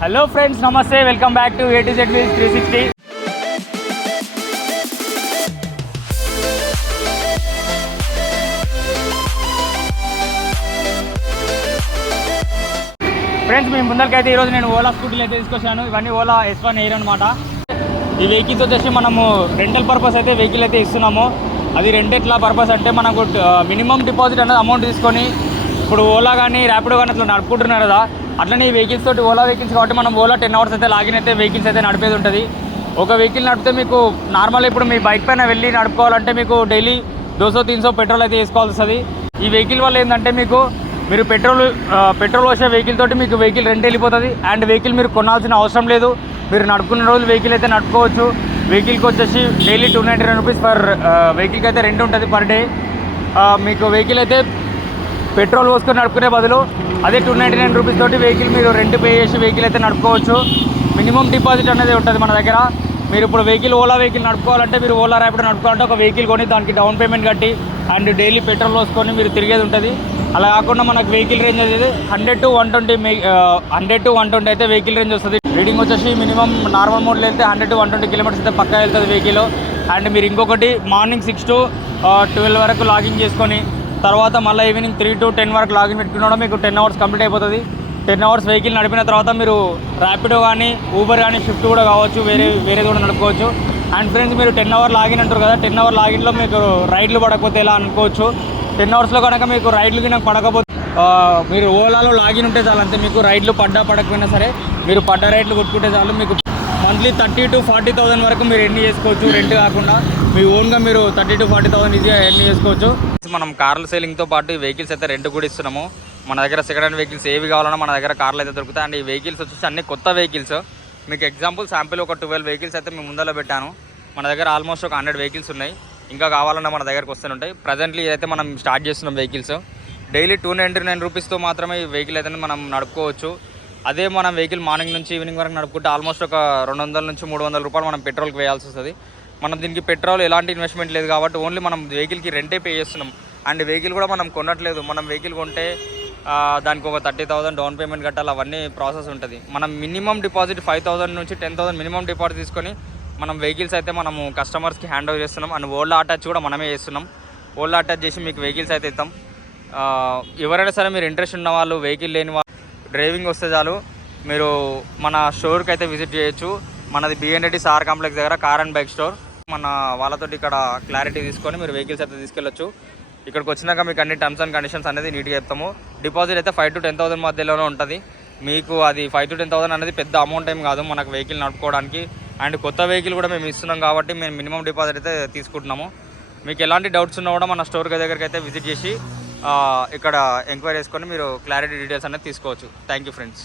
Hello friends, నమస్తే, welcome back to A to Z Wheels 360. Friends, మీ ముందరికైతే ఈరోజు నేను ఓలా స్కూటీలు అయితే తీసుకొచ్చాను. ఇవన్నీ ఓలా S1 ఎయిర్ అనమాట. ఈ వెహికల్స్ వచ్చేసి మనము రెంటల్ పర్పస్ అయితే వెహికల్ అయితే ఇస్తున్నాము. అది రెంటెట్లా పర్పస్ అంటే మనకు మినిమం డిపాజిట్ అనేది అమౌంట్ తీసుకొని, ఇప్పుడు ఓలా కానీ ర్యాపిడో కానీ అట్లా నడుపుకుంటున్నారు కదా, అట్లనే ఈ వెహికల్స్ తోటి ఓలా వెహికల్స్ కాబట్టి మనం ఓలా 10 hours అయితే లాగిన్ అయితే వెహికల్స్ అయితే నడిపేది ఉంటుంది. ఒక వెహికల్ నడిపితే మీకు నార్మల్ ఇప్పుడు మీ బైక్ పైన వెళ్ళి నడుపుకోవాలంటే మీకు డైలీ 200-300 పెట్రోల్ అయితే వేసుకోవాల్సి వస్తుంది. ఈ వెహికల్ వల్ల ఏంటంటే మీరు పెట్రోల్ వచ్చే వెహికల్ తోటి మీకు వెహికల్ రెంట్ వెళ్ళిపోతుంది. అండ్ వెహికల్ మీరు కొనాల్సిన అవసరం లేదు. మీరు నడుపుకున్న రోజులు వెహికల్ అయితే నడుపుకోవచ్చు. వెహికల్కి వచ్చేసి డైలీ 299 రూపీస్ పర్ వెహికల్కి అయితే రెంట్ ఉంటుంది పర్ డే. మీకు వెహికల్ అయితే పెట్రోల్ పోసుకొని నడుపుకునే బదులు అదే 299 రూపీస్ తోటి వెహికల్ మీరు రెంట్ పే చేసి వెహికల్ అయితే నడుపుకోవచ్చు. మినిమం డిపాజిట్ అనేది ఉంటుంది మన దగ్గర. మీరు ఇప్పుడు ఓలా వెహికల్ నడుపుకోవాలంటే, మీరు ఓలా ర్యాపిడో నడుపుకోవాలంటే ఒక వెహికల్ కొని దానికి డౌన్ పేమెంట్ కట్టి అండ్ డైలీ పెట్రోల్ పోసుకొని మీరు తిరిగేది ఉంటుంది. అలా కాకుండా మనకు వెహికల్ రేంజ్ అనేది 100 to 120 అయితే వెహికల్ రేంజ్ వస్తుంది. రీడింగ్ వచ్చేసి మినిమం నార్మల్ మోడ్లో వెళ్తే 100 to 120 కిలోమీటర్స్ అయితే పక్కా వెళ్తుంది వెహికల్. అండ్ మీరు ఇంకొకటి మార్నింగ్ 6 to 12 వరకు లాగిన్ చేసుకొని తర్వాత మళ్ళీ ఈవినింగ్ 3 to 10 వరకు లాగిన్ పెట్టుకున్నాడో మీకు 10 hours కంప్లీట్ అయిపోతుంది. 10 hours వెహికల్ నడిపిన తర్వాత మీరు ర్యాపిడో కానీ ఊబర్ కానీ షిఫ్ట్ కూడా కావచ్చు, వేరేది కూడా నడుపుకోవచ్చు. అండ్ ఫ్రెండ్స్, మీరు 10 hour లాగిన్ అంటారు కదా, 10 hour లాగిన్లో మీకు రైడ్లు పడకపోతే ఎలా అనుకోవచ్చు. 10 hoursలో కనుక మీకు రైడ్లు కనుక పడకపోతే మీరు ఓలాలో లాగిన్ ఉంటే చాలు, అంతే. మీకు రైడ్లు పడకపోయినా సరే మీరు పడ్డ రైడ్లు కొట్టుకుంటే చాలు. మీకు మంత్లీ 30 to 40,000 వరకు మీరు ఎర్న్ చేసుకోవచ్చు. రెంట్ కాకుండా మీ ఓన్గా మీరు 30 to 40,000 ఈజీగా ఎర్న్ చేసుకోవచ్చు. మనం కార్ల సేలింగ్తో పాటు ఈ వెహికల్స్ అయితే రెంట్ కూడా ఇస్తున్నాము. మన దగ్గర సెకండ్ హ్యాండ్ వెహికల్స్ ఏవి కావాలన్నా మన దగ్గర కార్లు అయితే దొరుకుతాయి. అండ్ ఈ వెహికల్స్ వచ్చేసి అన్ని కొత్త వెహికల్స్. మీకు ఎగ్జాంపుల్ శాంపిల్ ఒక 12 వెహికల్స్ అయితే మేము ముందర పెట్టాను. మన దగ్గర ఆల్మోస్ట్ ఒక 100 వెహికల్స్ ఉన్నాయి. ఇంకా కావాలన్నా మన దగ్గరకు వస్తూనే ఉంటాయి. ప్రజెంట్లీ అయితే మనం స్టార్ట్ చేస్తున్నాం వెహికల్స్. డైలీ 299 రూపీస్తో మాత్రమే ఈ వెహికల్ అయితే మనం నడుపుకోవచ్చు. అదే మనం వెహికల్ మార్నింగ్ నుంచి ఈవినింగ్ వరకు నడుపుకుంటే ఆల్మోస్ట్ ఒక 200 నుంచి 300 రూపాయలు మనం పెట్రోల్కి వేయాల్సి వస్తుంది. మనం దీనికి పెట్రోల్ ఎలాంటి ఇన్వెస్ట్మెంట్ లేదు కాబట్టి ఓన్లీ మనం వెహికల్కి రెంటే పే చేస్తున్నాం. అండ్ వెహికల్ కూడా మనం కొనట్లేదు. మనం వెహికల్ కొంటే దానికి ఒక 30,000 డౌన్ పేమెంట్ కట్టాలి. అవన్నీ ప్రాసెస్ ఉంటుంది. మనం మినిమం డిపాజిట్ 5,000 నుంచి 10,000 మినిమం డిపాజిట్ తీసుకొని మనం వెహికల్స్ అయితే మనము కస్టమర్స్కి హ్యాండ్ ఓవర్ చేస్తున్నాం. అండ్ ఓలా అటాచ్ కూడా మనమే చేస్తున్నాం. ఓలా అటాచ్ చేసి మీకు వెహికల్స్ అయితే ఇస్తాం. ఎవరైనా సరే మీరు ఇంట్రెస్ట్ ఉన్న వాళ్ళు, వెహికల్ లేని వాళ్ళు, డ్రైవింగ్ వస్తే చాలు మీరు మన స్టోర్కి అయితే విజిట్ చేయొచ్చు. మనది BN Reddy సార్ కాంప్లెక్స్ దగ్గర కార్ అండ్ బైక్ స్టోర్. మన వాళ్ళతో ఇక్కడ క్లారిటీ తీసుకొని మీరు వెహికల్స్ అయితే తీసుకెళ్ళొచ్చు. ఇక్కడికి వచ్చినాక మీకు అన్ని టర్మ్స్ అండ్ కండిషన్స్ అనేది నీట్గా చెప్తాము. డిపాజిట్ అయితే 5,000 to 10,000 మధ్యలోనే ఉంటుంది. మీకు అది 5,000 to 10,000 అనేది పెద్ద అమౌంట్ ఏం కాదు మనకు వెహికల్ నడుపుకోవడానికి. అండ్ కొత్త వెహికల్ కూడా మేము ఇస్తున్నాం కాబట్టి మేము మినిమం డిపాజిట్ అయితే తీసుకుంటున్నాము. మీకు ఎలాంటి డౌట్స్ ఉన్నా కూడా మన స్టోర్ దగ్గరికి అయితే విజిట్ చేసి ఇక్కడ ఎంక్వైరీ చేసుకొని మీరు క్లారిటీ డీటెయిల్స్ అనేది తీసుకోవచ్చు. Thank you friends.